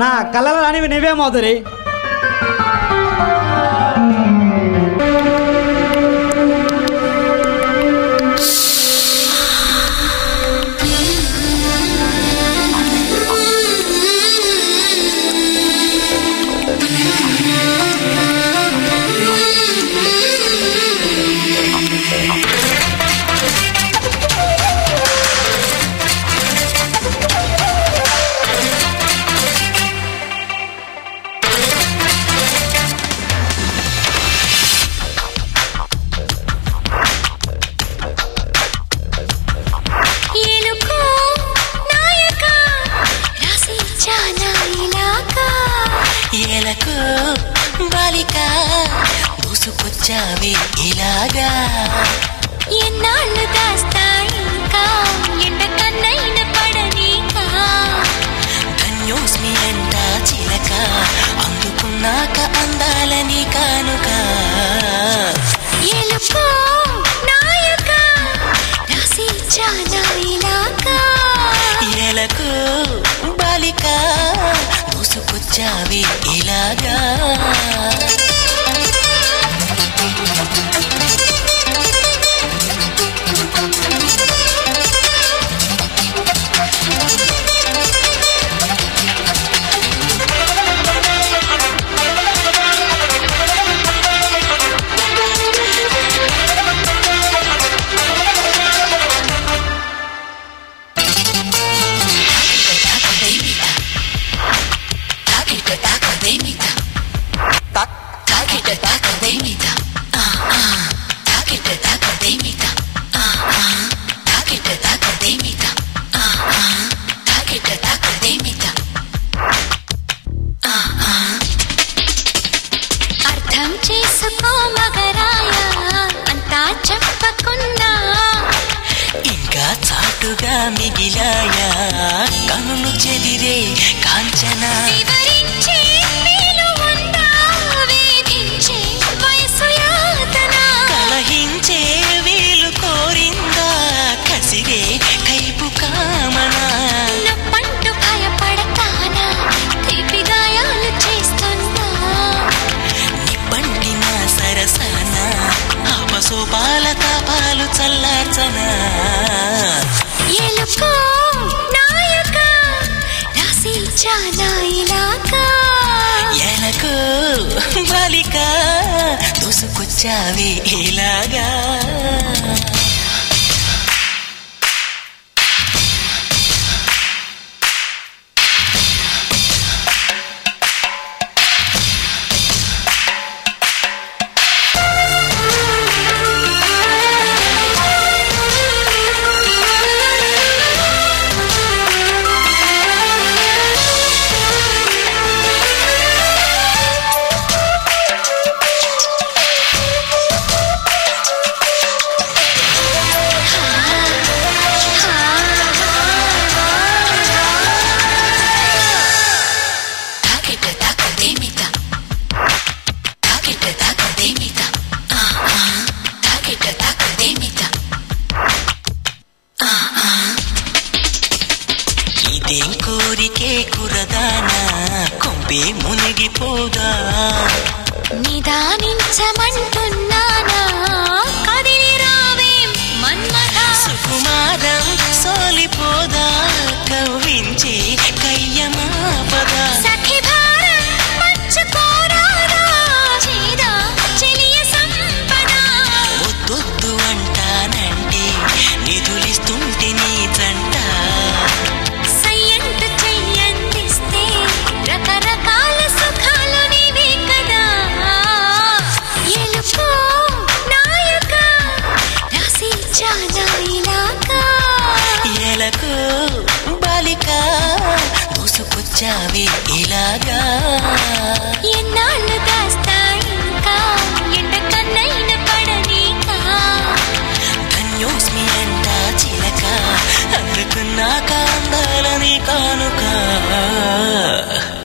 నా కళ్ళలో రానివి నీవే మాధురి. బాలిక దూసుకొచ్చావి ఇలాగా ఎన్నాళ్ళు దాస్తా ఇంకా ఎండ కన్నైన పడనీకా ధన్యోస్మి అంట చిలక అందుకున్నాక అందాలని కానుక ఎలుకో నాయక రాసిచ్చానా ఇలాగా ఎలకు బాలిక దూసుకొచ్చావి ఇలాగా అర్థం చేసుకో మగరాయ అంతా చెప్పకున్నా ఇంకా చాటుగా మిగిలాయా కనులు చెదిరే కాంచనా వివరించే వీలు ఉందా వేధించే వయసు యాతన కలహించే వీలు కోరిందా కసిరే కైపు కామనా నప్పంటూ భయపడతానా తీపి గాయాలు చేస్తున్నా నిప్పంటిన సరసన ఆపసోపాల తాపాలు చల్లార్చనా ఎలుకో నాయక రాసిచ్చానా ఇలాగా ఎలకు బాలిక దూసుకొచ్చావి ఇలాగా ఇదేం కోరికే కురదానా కొంపే మునిగిపోదా నిదానించమంటున్నానా కదిలి రావేం మన్మథ సుకుమారం సోలిపోదా కవ్వించి కయ్యమాపదా సఖి భారం పంచుకోరాదా చేదా చెలియ సంపద వద్దొద్దు అంటానంటే నిధులిస్తుంటే నీ జంట సయ్యంటు చెయ్యందిస్తే రకరకాల సుఖాలు నీవే కదా ఎలుకో నాయక రాసిచ్చానా ఇలాగా ఎలకు బాలిక దూసుకొచ్చావి ఇలాగా